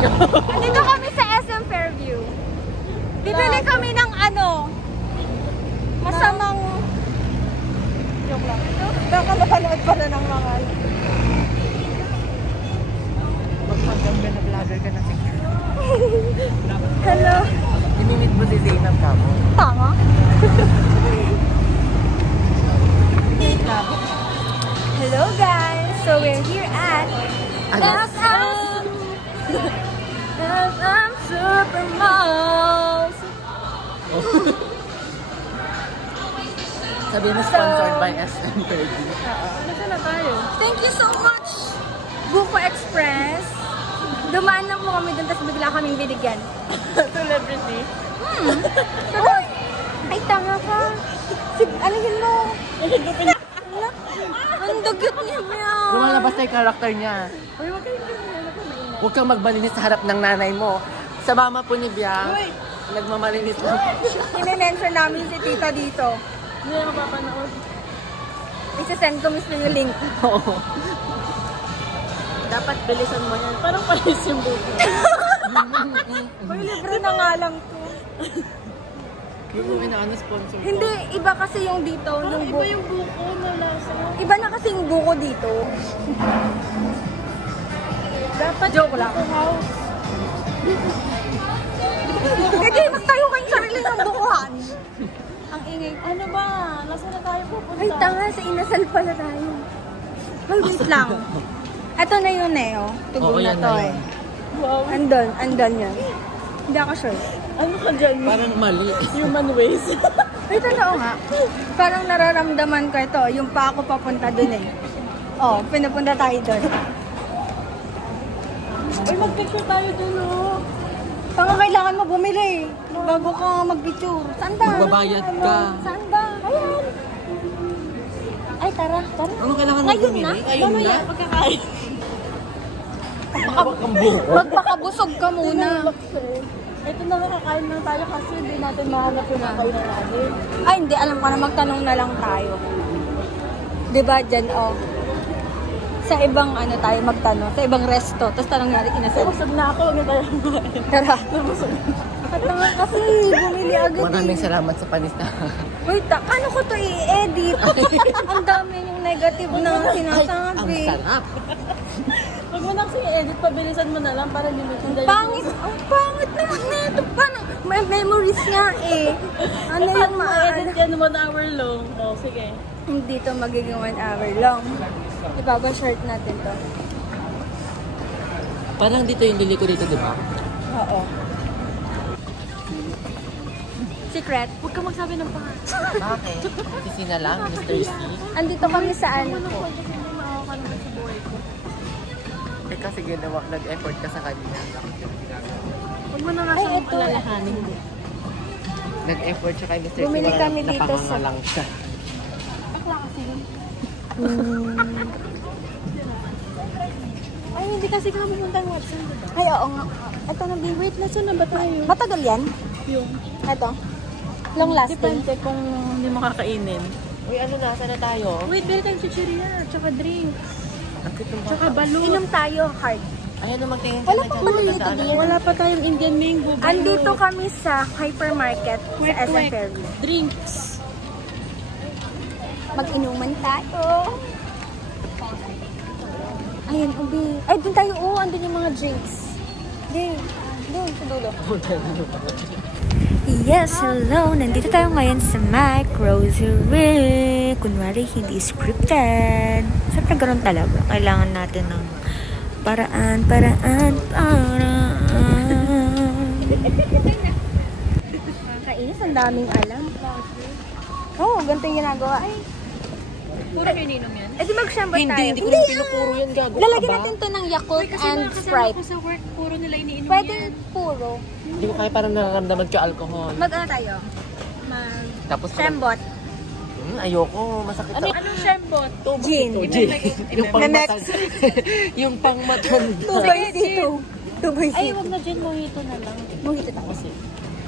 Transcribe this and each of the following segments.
Andito kami sa SM Fairview. Bibili kami ng ano, masamang... Joke lang. Baka mapanood pala ng mga... Magpagam ka na vlogger ka na siguro. Hello. Inimit mo si Zainab ka mo. Tama. Hello guys. So we're here at SM Supermalls. Sabihin mo sponsored by SM Fairview. Nasaan na tayo? Thank you so much, Buko Express. Dumaan lang mo kami dun, tapos bigla kaming binigyan. Celebrity. Uy! Ay, tanga ka. Ano yun mo? Ang dugyot niya, meow. Lumalabas na yung karakter niya. Uy, wag kayo maingat. Huwag kang magbalinis sa harap ng nanay mo. Sa mama po ni Bia, nagmamalinis lang siya. Ine-mention namin si tita dito. Hindi ako papanood. Isasend ko mismo yung link. Oo. Dapat bilisan mo yan. Parang palis yung buko. Uy, libre na nga lang to. Yung inaano sponsor ko. Hindi, iba kasi yung dito. Parang Yung iba yung buko na lasa. Iba na kasi yung buko dito. Dapat Joke lang. house. Hindi, magtayo kayong sarili ng bukuhan. Ang ingay. Ano ba? Nasaan na tayo pupunta? Ay, tanga, sa inasal pala tayo. Ay, wait lang. Ito na yun eh, oh. Tugon Oo, na yan to na eh. yun. Wow. Andon yan. Hindi ako sure. Ano ka dyan? Parang mali. Human waste. Wait, totoo nga. Parang nararamdaman ko ito, yung pa ako papunta dun eh. Oh, pinapunta tayo dun. Ay, mag-picture tayo dun, oh. Tanga, kailangan mo bumili bago ka mag-picture. Saan ba? Magbabayad ka. Saan ba? Ayan. Ay, tara. Ano kailangan mo Ngayon bumili? na? Ayun na. Pagkakain. Hawak ang buko. Magpakabusog ka muna. Ito na nakakain na tayo kasi hindi natin mahanap yung nakainan natin. Ay, hindi. Alam ko na, magtanong na lang tayo. Diba, dyan, oh. Sa ibang, ano tayo, magtanong. Sa ibang resto. Tapos tanong natin, inasal. Busog na ako, huwag na tayo kumain. Tara. Nabusog. At nga kasi, bumili agad Maraming eh. salamat sa panista. Wait, paano ko to i-edit? Ang dami yung negative na Ang sinasabi. sarap. Huwag mo na kasi i-edit, pabilisan mo na lang para hindi mo hindi. Pangit, ang pangit naman nito. Paano? May memories nga eh. Ano yung Paano mo edit yan 1 hour long? Oh, sige. Hindi to magiging 1 hour long. Ipapa-short natin to. Parang dito yung lili ko dito, di ba? Oo. Secret. Huwag ka magsabi ng pangalan. Bakit? Si Sina lang, Mr. C. Andito kami sa ano po. Kasi hindi makaka naman sa buhay ko. Eh kasi ginawa, nag-effort ka sa kanina. Huwag mo na nga Ay, siyang ito. alalahanin. Nag-effort siya kay Mr. C. Bumili wala, kami dito sa- napangangalang siya. Akla kasi yun. Ay, hindi kasi kami pumunta ng Watson, diba? Ay, oo nga. Ito na din. Wait, nasa na ba tayo? Matagal yan? Yung. Ito. Long lasting. Depende kung hindi mo kakainin. Uy, ano na? Saan na tayo? Wait, bili tayong chichirya, tsaka drinks, Ang cute ng tsaka bata. balloon. Inom tayo, hard. Ayan na, magtingin ka Wala na pang dyan. balloon Magandaan dito, na. dear. Wala pa tayong Indian mango. balloon. Andito kami sa hypermarket sa Kwek, SM kwek. Fairview. Drinks. Mag-inuman tayo. Ayan, ubi. Ay, dun tayo. Oo, andun yung mga drinks. Doon, sa dulo. Yes, hello. Nandito tayo ngayon sa Mike Rosary. Kunwari, hindi scripted. Siyempre, ganun talaga. Kailangan natin ng paraan. Kainis, ang daming alam. Oo, ganito yung ginagawa. Ay, Puro ininom yan. di mag-shampoo tayo. Hindi ko na pinupuro yan, gago ka Lalagyan ba? natin to ng Yakult and Kasi Sprite. ko sa work, puro nila iniinom Pwede yan. puro. Hindi ko kaya parang nararamdaman ka alcohol. Mag-ano tayo? Tapos Shambot. ayoko, masakit Ano, ako. anong shambot? Gin. Yung pangmatan. Yung pangmatan. 2x2. 2x2. Ay, wag na gin, mojito na lang. Mojito tayo.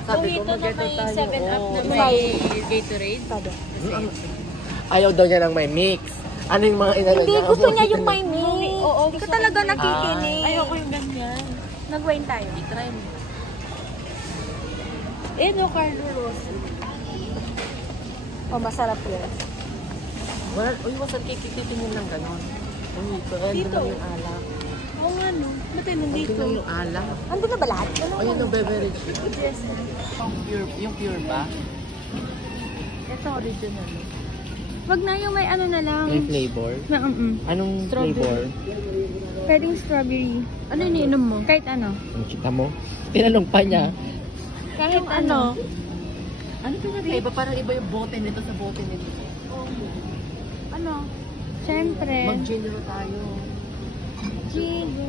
Sabi ko, Mojito na mag-get may tayo. 7-up Oo. na may Gatorade. Pwede. Ayaw daw niya ng may mix. Ano yung mga inano Hindi, niya? gusto niya yung may mix. Oo, Hindi ko talaga nakikinig. Ayoko yung ganyan. Nag-wine tayo. I-try mo. no, Carlo Rossi. Oh, masarap yun. Wala, uy, wasan kikititingin ng ganon. Uy, ando lang yung alak. Oo nga, no. Ba't tayo Ando nandito? lang yung alak. Ando na ba lahat? Ayun yung beverage. Yes. Yung pure ba? Ito original. Wag na yung may ano na lang. May flavor? Na, Anong flavor? Pwedeng strawberry. Ano iniinom mo? Kahit ano. Ang kita mo? Tinanong pa niya. Kahit ano. Ano ba na iba? Parang iba yung bote nito sa bote nito. Ano? Siyempre. Mag-gin tayo. Gino.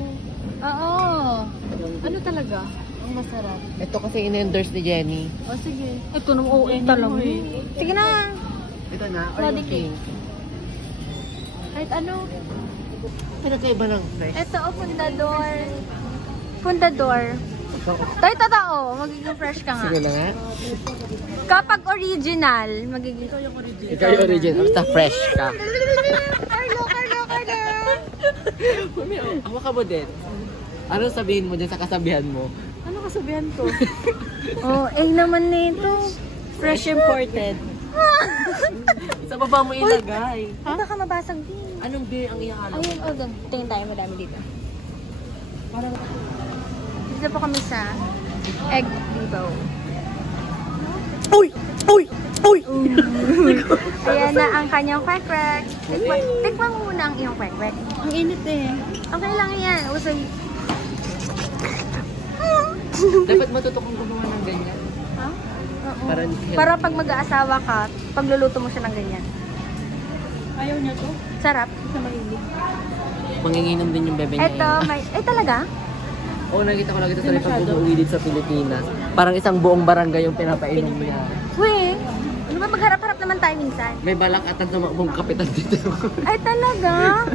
Oo. Ano talaga? Ang masarap. Ito kasi in-endorse ni Jenny. O sige. Ito nung OA talaga. Sige na. Ito na, or Body yung pink. Kahit ano. Pinagkaiba ng fresh. Ito, Fundador. Fundador. Tayo totoo. Magiging fresh ka nga. Sige na nga. Kapag original, magiging... Ito yung original. Ikaw yung original. Basta fresh ka. Carlo. Hawa ka mo din. Ano sabihin mo dyan sa kasabihan mo? Ano kasabihan ko? Oh, naman nito. Fresh imported. Sa baba mo ilagay. Baka mabasag din. Anong beer ang iyakalap? Ayun, doon. Tingin tayo, madami dito. Dito po kami sa Egg Vivo. Uy! Ayan na ang kanyang kwek-kwek. Tikman mo muna ang iyong kwek-kwek. Ang init eh. Okay lang yan. Usay. Dapat matuto kong gumawa ng ganyan. Ha? Oo. Para Para pag mag-aasawa ka, pagluluto mo siya ng ganyan. Ayaw niya to? Sarap. Sa mahilig. manginginom din yung bebe niya. Ito, may... talaga? Oo, nakita ko lagi ito sa pag umuwi dito sa Pilipinas. Parang isang buong barangay yung pinapainom niya. Uy, ano ba magharap-harap naman tayo minsan? May balak at ang tumakbong kapitan dito. Ay, talaga?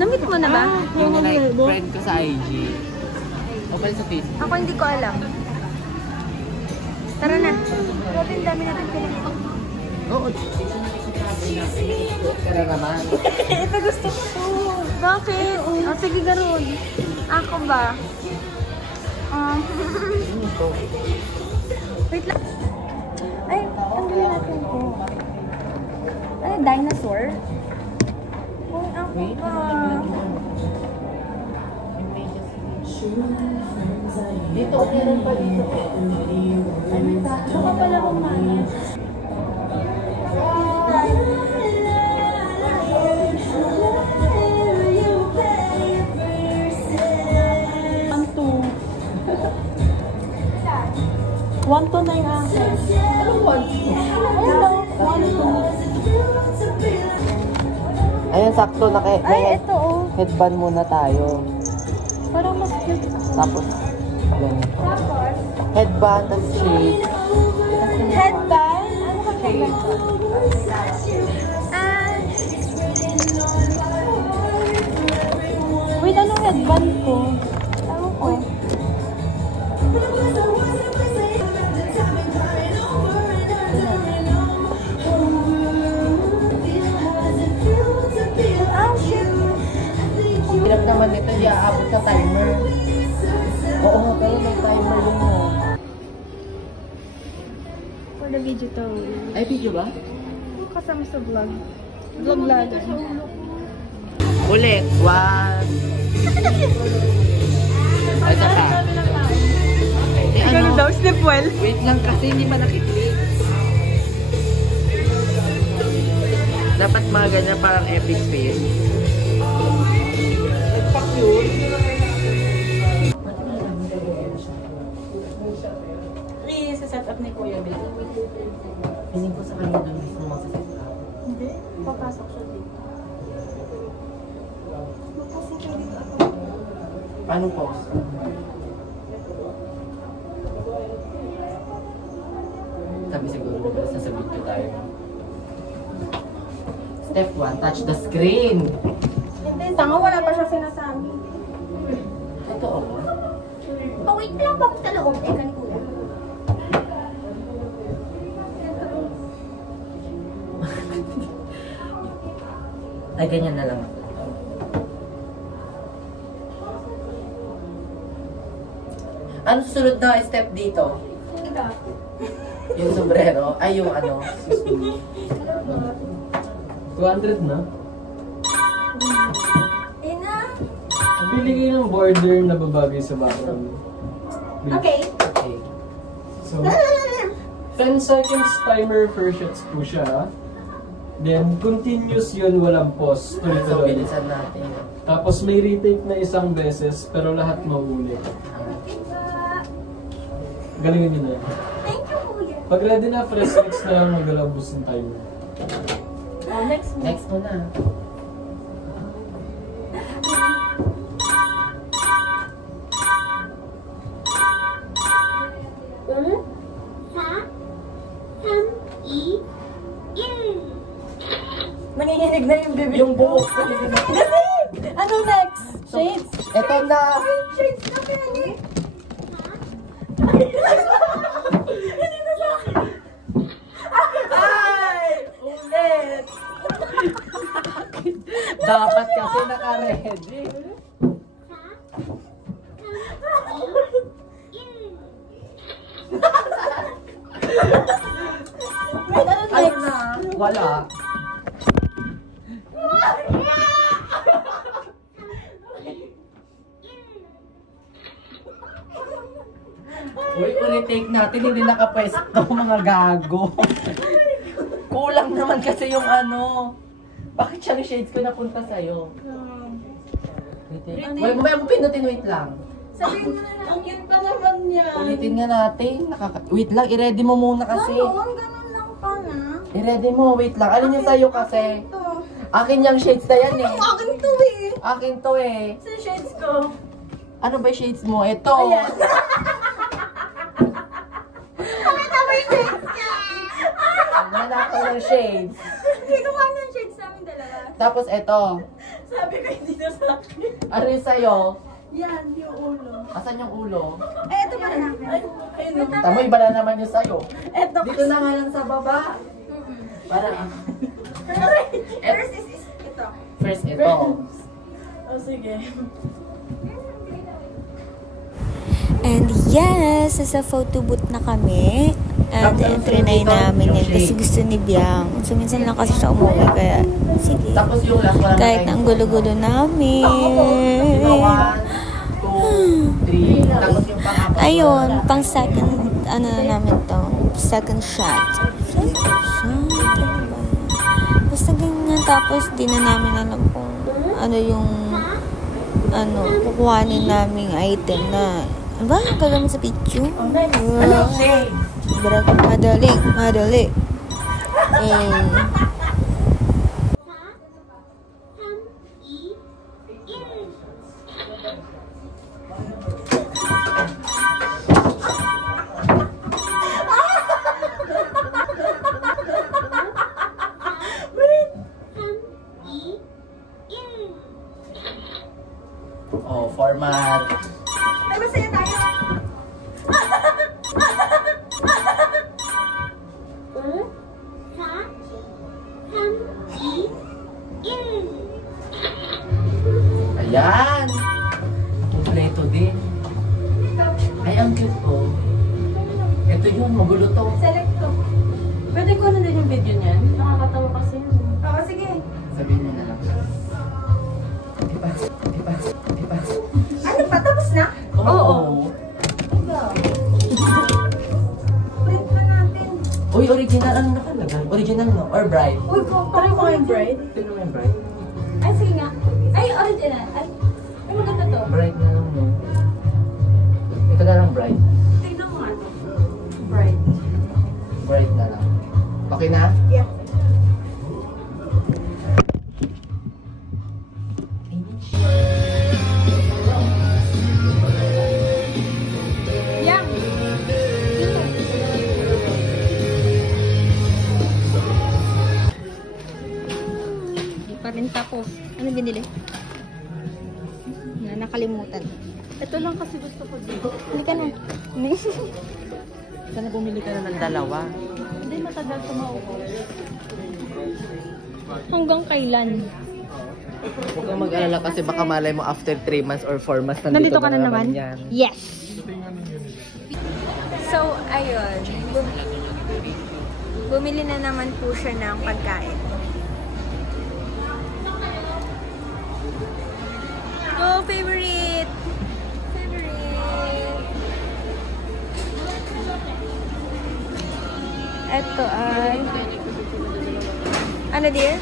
Namit mo na ba? Yung like, friend ko sa IG. O pala sa Facebook. Ako hindi ko alam. Tara na. Grabe, ang dami natin pinag- Oo. Kaya naman. Ito gusto ko. Bakit? Oh, sige, garon. Ako ba? Wait lang. Ay, tanggalin natin ko. Ay, dinosaur? Uy, ako ba? Dito, meron pa dito. Ay, may tato ka pala kumain. One to na yung akin. Anong one to? Hello, one to. Ayan, sakto. Ay, ito oh. Headband muna tayo. Parang mas cute ako. Tapos, ganito. Headband, tapos shade. Headband? Ano ka headband? Wait, anong headband ko? Ewan ko. Hirap naman nito, iaabot sa timer. Oo, pero may timer din mo. For the video to. Ay, video ba? Kasama sa vlog. Vlog lang. Ulit. One. Ay, isa pa. Eh, ano? Step 12. Wait lang kasi hindi pa nakiklik. Dapat mga ganyan parang epic fail. Nagpak yun. Please, set up ni Kuya Bill. Piling ko sa kanya lang mismo masasabi. Hindi, papasok siya dito. Paano pause? Sabi siguro diba sasabihin ko tayo. Step 1, touch the screen. Hindi, tanga, wala pa siya sinasabi. Totoo ba? Wait lang, bakit ka loob? Teka ni Kuya. Ay, ganyan na lang ako. Ano susunod na step dito? Yung sombrero? Ay, yung ano? 200 na. Ina. Bili kayo ng border na babagay sa background. Okay. Okay. So, 10 seconds timer per shots po siya. Then, continuous yun, walang pause. So, Tuloy-tuloy. bilisan natin. Tapos may retake na isang beses, pero lahat maulit. Galingin nyo na yan. Thank you, kuya. Pag ready na, press X na lang maglalabos ng timer. Oh, next mo. Next mo na. Nanginginig na yung bibig Yung buhok ko. ko. Galing! Ano next? Shades? Ito na. Shades na Penny. Ay! Ulit! Dapat kasi naka-ready. Wait, ano next? Wala. Uy, ulit-take natin, hindi nakapwesto, mga gago. Kulang naman kasi yung ano. Bakit siya ni shades ko napunta sa'yo? Wait, mamaya mo pinutin, wait lang. Sabihin mo na lang. Ang cute pa naman niya. Ulitin nga natin. Wait lang, i-ready mo muna kasi. Ganun, ganun lang pa na. I-ready mo, wait lang. Alin yung sa'yo kasi? Ito. Akin yung shades na yan eh. Akin to eh. Akin to eh. Sa shades ko. Ano ba yung shades mo? Ito. Ayan. Pakita mo yung shades niya. Nanakaw ng shades. Kinuha ng shades namin dalawa. Tapos ito. Sabi ko hindi na sa akin. Ano yung sa'yo? Yan, yung ulo. Asan yung ulo? Eh, ito pa na. Ay, ayun. Tamo, iba na naman yung sa'yo. Eto Dito na nga lang sa baba. Para. First is ito. First ito. Oh, sige. And yes, sa photo booth na kami. And entry na namin yun kasi gusto ni Biang. So, minsan lang kasi siya umuwi. Kaya, sige. Tapos yung last one. Kahit ang gulo-gulo namin. 1, 2, 3. Tapos yung pang-apat. Ayun, pang second, ano na namin to. Second shot. Second shot? Ano ba yan? Basta ganyan. Tapos, di na namin alam kung ano yung kukuhanin naming item na ano ba? Gagawin sa picture? Ano? Shade. Madali. Oh, format. Ay, masaya tayo. Ayan. Kompleto din. Ay, ang cute ko. Ito yun, magulo to. Select to. Pwede ko na din yung video niyan. Nakakatawa kasi yun. Oo, sige. Sabihin mo na lang. Ipas. Ano pa? Tapos na? Oo. Print na natin. Uy, original. Ano nakalagay? Original no? Or bride? Uy, Try mo yung bride. Sino yung bride? Ay, sige nga. Ay, original. Ay, maganda to. Bride na lang no? Ito na lang bride. Tignan mo nga to. Bride. Bride na lang. Okay na? Yeah. Yang. Hindi pa rin tapos. Ano binili? Nakalimutan. Ito lang kasi gusto ko dito. Hindi ka na. Sana bumili ka na ng dalawa. Hindi matagal tumaupo. Hanggang kailan? Huwag kang mag-alala kasi baka malay mo after 3 months or 4 months Nandito ka na naman? yan. Yes! So, ayun. Bumili na naman po siya ng pagkain. Oh, favorite! Favorite! Ito ay... Ano, dear?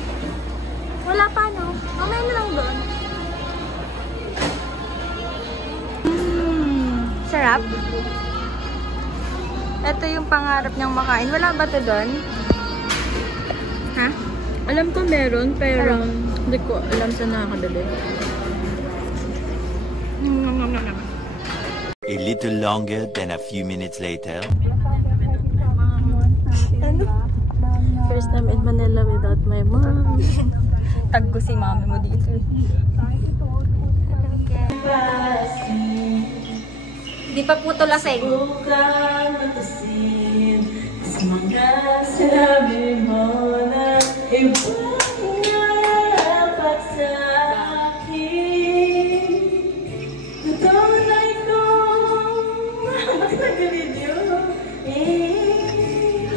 Wala pa, no? Mamaya na lang doon. Sarap. Ito yung pangarap niyang makain. Wala ba ito doon? Ha? Alam ko meron, pero hindi ko alam saan nakakadali. A little longer than a few minutes later. First time in Manila without my mom. Taggo si mami mo dito. Di pa po ito laseng.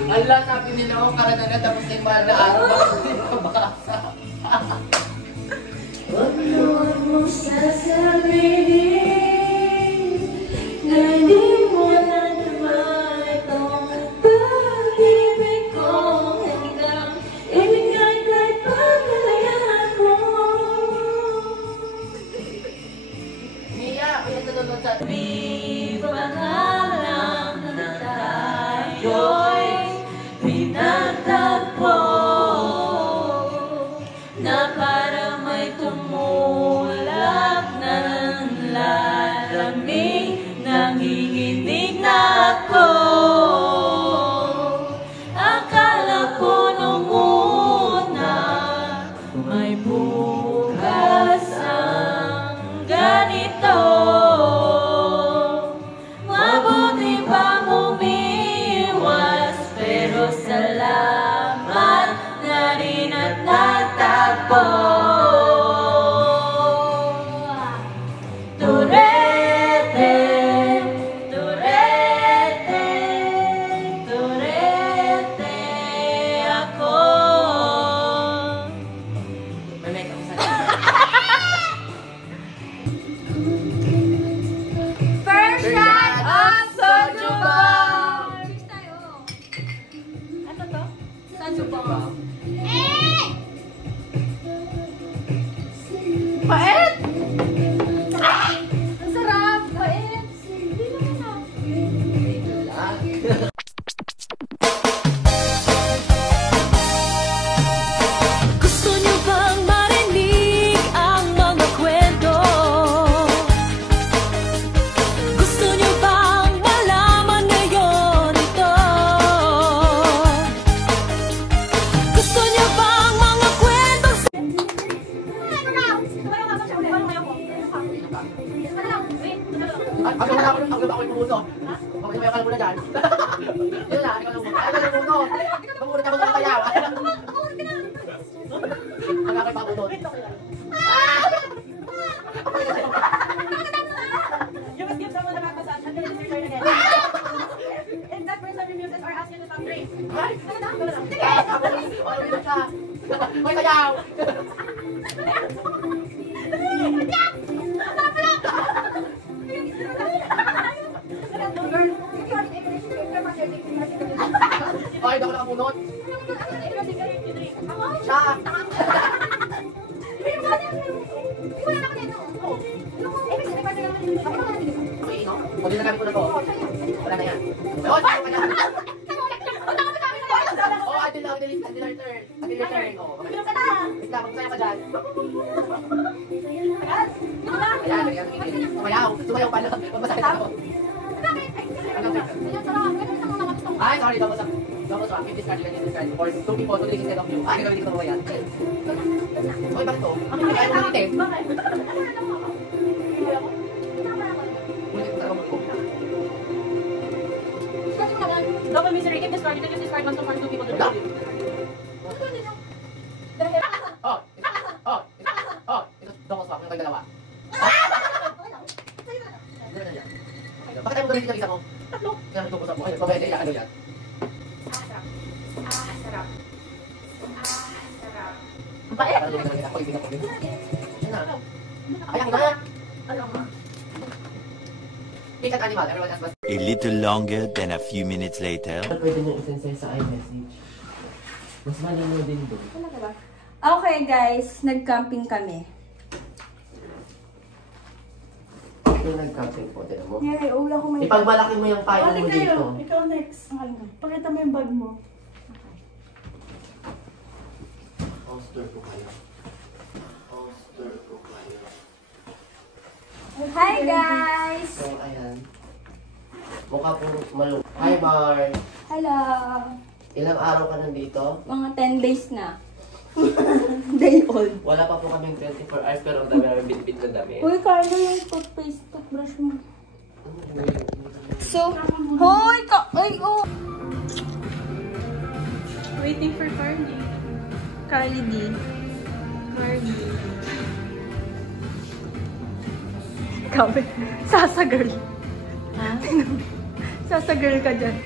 Allah, sabi nila ako karana na tapos na yung mahal na araw. Bakit hindi mabasa? Huwag mo sasabihin na hindi mo na naman itong pag-ibig kong hanggang ibigay kahit pagkalayan mo. Mia, pinagdadunod sa... Di ba alam na tayo'y pinagtagpo na para may tumulak na lalamig, nanginginig na ako. Akala ko nung una may bukas ang ganito. Mabuti pa umiwas, pero salamat na rin at nagtagpo. Turete, turete, turete ako. May make-up sa First shot of soju bomb! Ano to? Soju bomb. Eh! Pait! Ah! Ang sarap! Pait! Hindi naman Gusto niyo bang marinig ang mga kwento? Gusto niyo bang malaman ngayon ito? Gusto niyo bang mga kwento? Ako na ako yung puso. Ako yung mayakal muna dyan. Yun na, ikaw yung puso. Ikaw yung puso. Ikaw muna siya muna kayaw. Ang aking papunod. You must give someone a back massage until it's your turn again. If that person refuses or asks you to stop, drink. Ay! Sige! Ano yun siya? May kayaw! Ay, hindi ako nakapunod. Siya! Okay, no? Pwede na kami punod ko. Wala na yan. Ay, wala na! Oh, atin lang, atin return. Atin return. Oh, wait lang, magsaya ka dyan. Ayan, sumayaw. Sumayaw pala. Magmasaya ako. Ay, sorry, double swap. Double swap. Give this card, give this card. For 2 people, 2 days instead of you. Ay, gagawin dito ba yan? Uy, bakit to? Kaya mo ulitin. Ulitin ko talaga mo. Double misery, give this card, you can use this card once to force 2 people to drink. Oh, ito double swap. Yung kayo dalawa. Bakit tayo mo gawin dito isa mo? Kaya ito ko sa buhay. Pabaya na ano yan? Sarap. Bakit? Ako yung pinapagin. Yan na. Ayan na. Ikat animal. Everyone has A little longer than a few minutes later. Pwede nyo isensay sa iMessage. Mas malinaw din doon. Okay guys, nag-camping kami. Ito nag-camping po, tinan mo. Yay, ulo ko may... Ipagmalaki mo yung payong mo Kayo, dito. ikaw next. Pakita mo yung bag mo. Poster po kayo. Poster po kayo. Hi guys! So, ayan. Mukha po malung. Hi, Mar. Hello! Ilang araw ka nandito? Mga 10 days na. Day old. Wala pa po kaming 24 hours pero ang dami namin bit-bit na dami. Uy, Carlo, yung toothbrush mo. Ano So, hoy! Ay, oh! Waiting for Carly. Carly D. Carly. Kabe, Sasa girl. Ha? Sasa girl ka dyan.